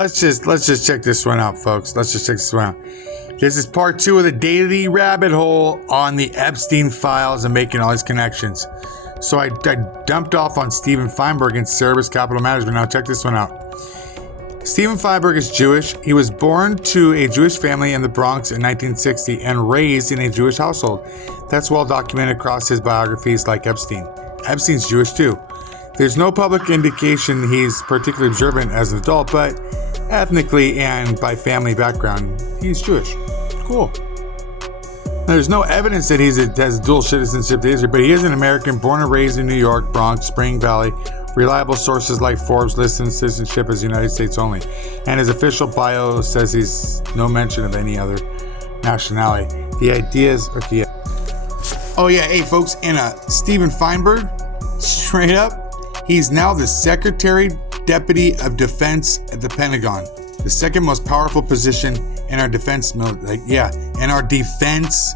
Let's just check this one out, folks. Let's just check this one out. This is part 2 of the daily rabbit hole on the Epstein files and making all these connections. So I dumped off on Steven Feinberg in Cerberus Capital Management. Now check this one out. Steven Feinberg is Jewish. He was born to a Jewish family in the Bronx in 1960 and raised in a Jewish household. That's well documented across his biographies like Epstein. Epstein's Jewish too. There's no public indication he's particularly observant as an adult, but ethnically and by family background, he's Jewish. Cool. There's no evidence that he has dual citizenship to Israel, but he is an American born and raised in New York, Bronx, Spring Valley. Reliable sources like Forbes list his citizenship as United States only. And his official bio says he's no mention of any other nationality. The ideas are the... Oh yeah, hey folks, and Steven Feinberg, straight up, he's now the Secretary Deputy of Defense at the Pentagon. The second most powerful position in our defense military. In our defense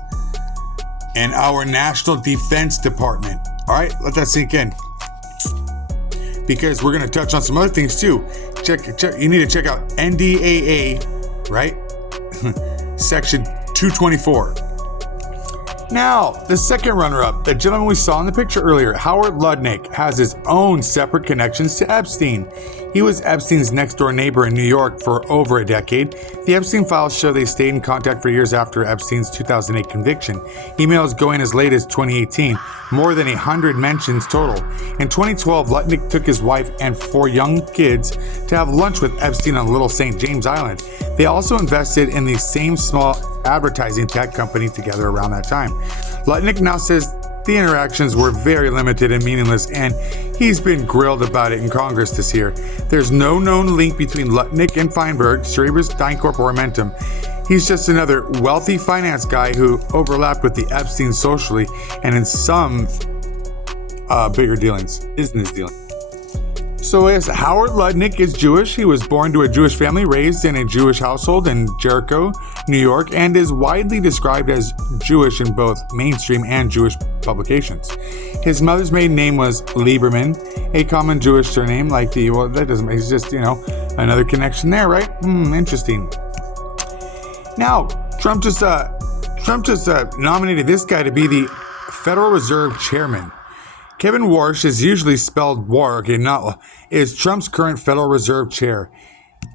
and our National Defense Department. All right, let that sink in. Because we're going to touch on some other things too. Check. You need to check out NDAA, right? Section 224. Now, the second runner-up, the gentleman we saw in the picture earlier, Howard Lutnick, has his own separate connections to Epstein. He was Epstein's next-door neighbor in New York for over a decade. The Epstein files show they stayed in contact for years after Epstein's 2008 conviction. Emails going as late as 2018, more than 100 mentions total. In 2012, Lutnick took his wife and 4 young kids to have lunch with Epstein on Little St. James Island. They also invested in the same small advertising tech company together around that time. Lutnick now says the interactions were very limited and meaningless, and he's been grilled about it in Congress this year. There's no known link between Lutnick and Feinberg, Cerberus, DynCorp, or Momentum. He's just another wealthy finance guy who overlapped with the Epstein socially and in some bigger dealings, business dealings. So yes, Howard Lutnick is Jewish. He was born to a Jewish family, raised in a Jewish household in Jericho, New York, and is widely described as Jewish in both mainstream and Jewish publications. His mother's maiden name was Lieberman, a common Jewish surname like that doesn't make, it's just, another connection there, right? Interesting. Now, Trump just nominated this guy to be the Federal Reserve Chairman. Kevin Warsh is usually spelled War, is Trump's current Federal Reserve Chair.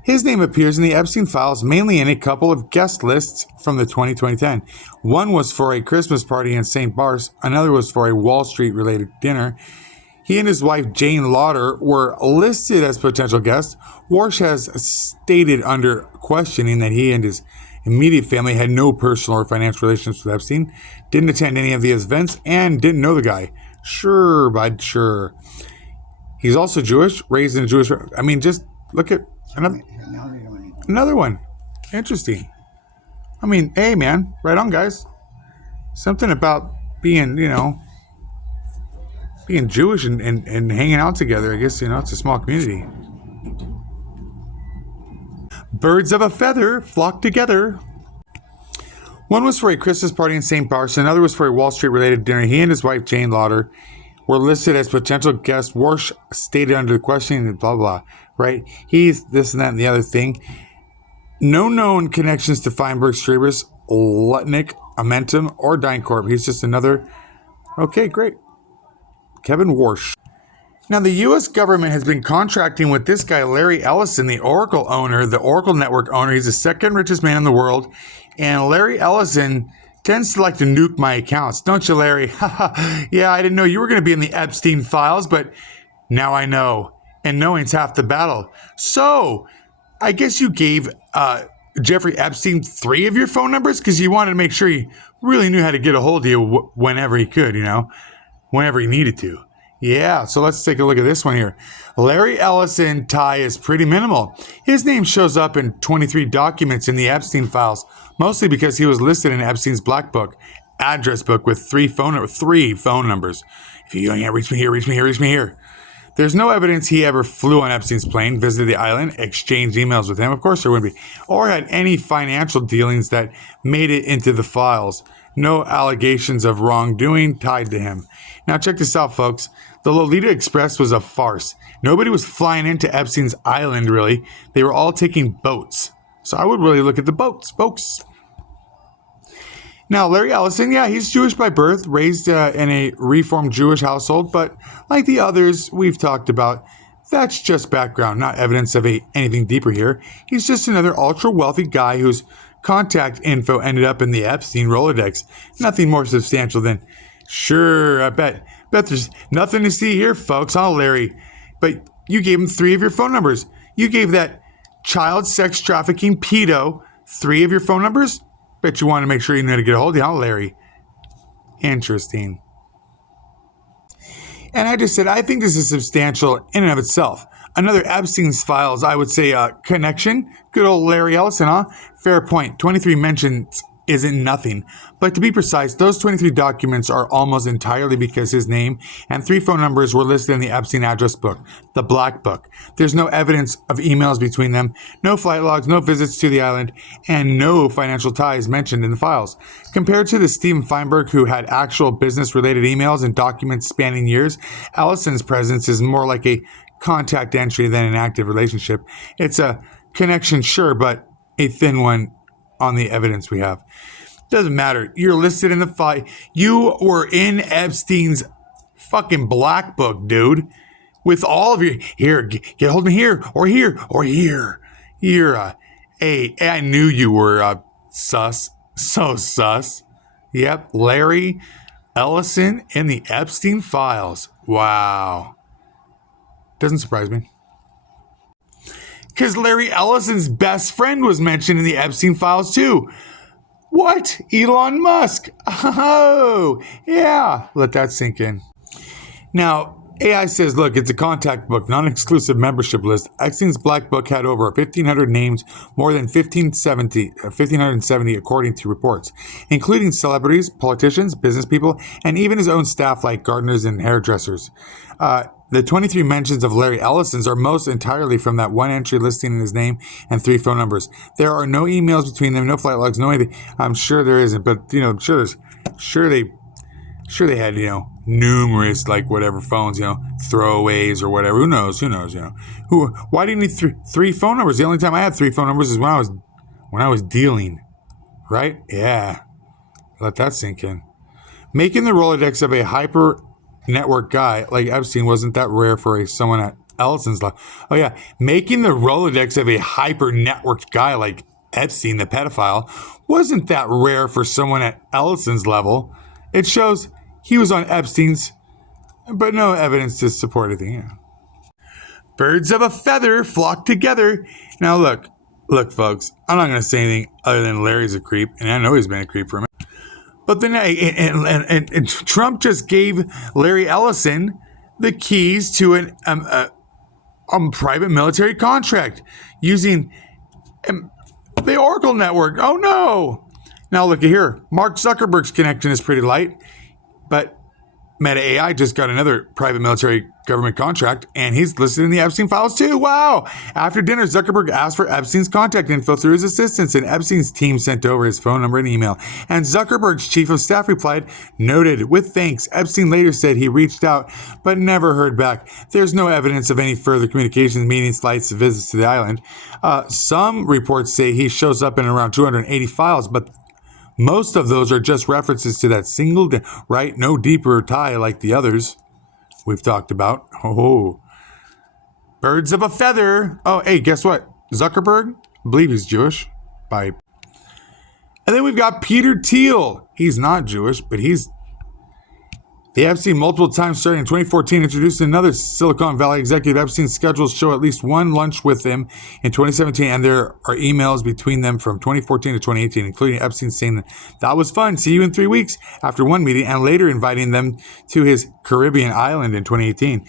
His name appears in the Epstein files mainly in a couple of guest lists from the 2010. One was for a Christmas party in St. Barts, another was for a Wall Street related dinner. He and his wife Jane Lauder were listed as potential guests. Warsh has stated under questioning that he and his immediate family had no personal or financial relations with Epstein, didn't attend any of the events, and didn't know the guy. Sure, bud, sure. He's also Jewish, raised in a Jewish... just look at another one. Interesting. Hey, man, right on, guys. Something about being, being Jewish and hanging out together. I guess, it's a small community. Birds of a feather flock together. One was for a Christmas party in St. Barts, another was for a Wall Street related dinner. He and his wife, Jane Lauder, were listed as potential guests. Warsh stated under the questioning, blah, blah, right? He's this and that and the other thing. No known connections to Feinberg, Cerberus, Lutnick, Momentum, or DynCorp. He's just another... Okay, great. Kevin Warsh. Now, the U.S. government has been contracting with this guy, Larry Ellison, the Oracle owner, the Oracle Network owner. He's the second richest man in the world. And Larry Ellison tends to like to nuke my accounts. Don't you, Larry? Yeah, I didn't know you were going to be in the Epstein files, but now I know. And knowing's half the battle. So, I guess you gave Jeffrey Epstein 3 of your phone numbers because you wanted to make sure he really knew how to get a hold of you whenever he could, whenever he needed to. Yeah, so let's take a look at this one here. Larry Ellison tie is pretty minimal. His name shows up in 23 documents in the Epstein files, mostly because he was listed in Epstein's black book, address book with 3 phone numbers. If you can't reach me here, reach me here, reach me here. There's no evidence he ever flew on Epstein's plane, visited the island, exchanged emails with him. Of course there wouldn't be. Or had any financial dealings that made it into the files. no allegations of wrongdoing tied to him. Now check this out, folks. The Lolita Express was a farce. Nobody was flying into Epstein's island, really. They were all taking boats. So I would really look at the boats, folks. Now, Larry Ellison, yeah, he's Jewish by birth, raised in a Reformed Jewish household, but like the others we've talked about, that's just background, not evidence of anything deeper here. He's just another ultra-wealthy guy whose contact info ended up in the Epstein Rolodex. Nothing more substantial than, sure, I bet there's nothing to see here, folks, huh, Larry? But you gave him 3 of your phone numbers. You gave that child sex trafficking pedo 3 of your phone numbers? Bet you want to make sure you know how to get a hold of you, huh, Larry? Interesting. And I just said, I think this is substantial in and of itself. Another Epstein's files, I would say, connection. Good old Larry Ellison, huh? Fair point. 23 mentions isn't nothing. But to be precise, those 23 documents are almost entirely because his name and 3 phone numbers were listed in the Epstein address book, the Black Book. There's no evidence of emails between them, no flight logs, no visits to the island, and no financial ties mentioned in the files. Compared to the Steven Feinberg, who had actual business-related emails and documents spanning years, Ellison's presence is more like a contact entry than an active relationship. It's a connection, sure, but a thin one on the evidence we have. Doesn't matter. You're listed in the file. You were in Epstein's fucking Black Book, dude. With all of your, here, get hold of me here, or here, or here. You're I knew you were sus. So sus. Yep, Larry Ellison in the Epstein files. Wow. Doesn't surprise me. Because Larry Ellison's best friend was mentioned in the Epstein files too. What? Elon Musk? Oh, yeah. Let that sink in. Now, AI says, look, it's a contact book, non-exclusive membership list. Epstein's Black Book had over 1,500 names, more than 1,570 according to reports, including celebrities, politicians, business people, and even his own staff like gardeners and hairdressers. The 23 mentions of Larry Ellison's are most entirely from that one entry listing in his name and 3 phone numbers. There are no emails between them, no flight logs, no anything. I'm sure there isn't, but I'm sure they had, numerous, like, whatever phones, throwaways or whatever. Who knows, why do you need 3 phone numbers? The only time I had 3 phone numbers is when I was dealing, right? Yeah. Let that sink in. Making the Rolodex of a hyper network guy like Epstein wasn't that rare for someone at Ellison's level. Oh yeah, making the Rolodex of a hyper networked guy like Epstein, the pedophile, wasn't that rare for someone at Ellison's level. It shows he was on Epstein's, but no evidence to support anything. Yeah. Birds of a feather flock together. Now look, folks, I'm not going to say anything other than Larry's a creep, and I know he's been a creep for a minute. But then, and Trump just gave Larry Ellison the keys to a private military contract using the Oracle network. Oh no! Now look at here. Mark Zuckerberg's connection is pretty light, but Meta AI just got another private military government contract, and he's listed in the Epstein files too. Wow! After dinner, Zuckerberg asked for Epstein's contact info through his assistants, and Epstein's team sent over his phone number and email. And Zuckerberg's chief of staff replied, "Noted, with thanks." Epstein later said he reached out, but never heard back. There's no evidence of any further communications, meetings, flights, visits to the island. Some reports say he shows up in around 280 files, but most of those are just references to that single, right? No deeper tie like the others we've talked about. Oh, birds of a feather. Oh, hey, guess what? Zuckerberg, I believe he's Jewish. And then we've got Peter Thiel. He's not Jewish, but the Epstein multiple times starting in 2014 introduced another Silicon Valley executive. Epstein's schedules show at least one lunch with him in 2017, and there are emails between them from 2014 to 2018, including Epstein saying that was fun, see you in 3 weeks after one meeting, and later inviting them to his Caribbean island in 2018.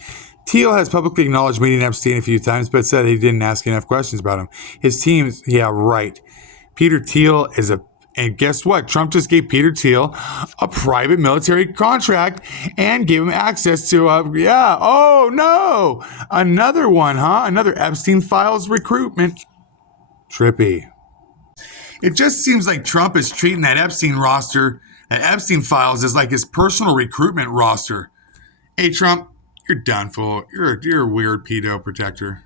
Thiel has publicly acknowledged meeting Epstein a few times, but said he didn't ask enough questions about him. His team, yeah, right. Peter Thiel and guess what? Trump just gave Peter Thiel a private military contract and gave him access to oh no, another one, huh? Another Epstein files recruitment. Trippy. It just seems like Trump is treating that Epstein roster And Epstein Files is like his personal recruitment roster. Hey, Trump, you're done, fool. You're a weird pedo protector.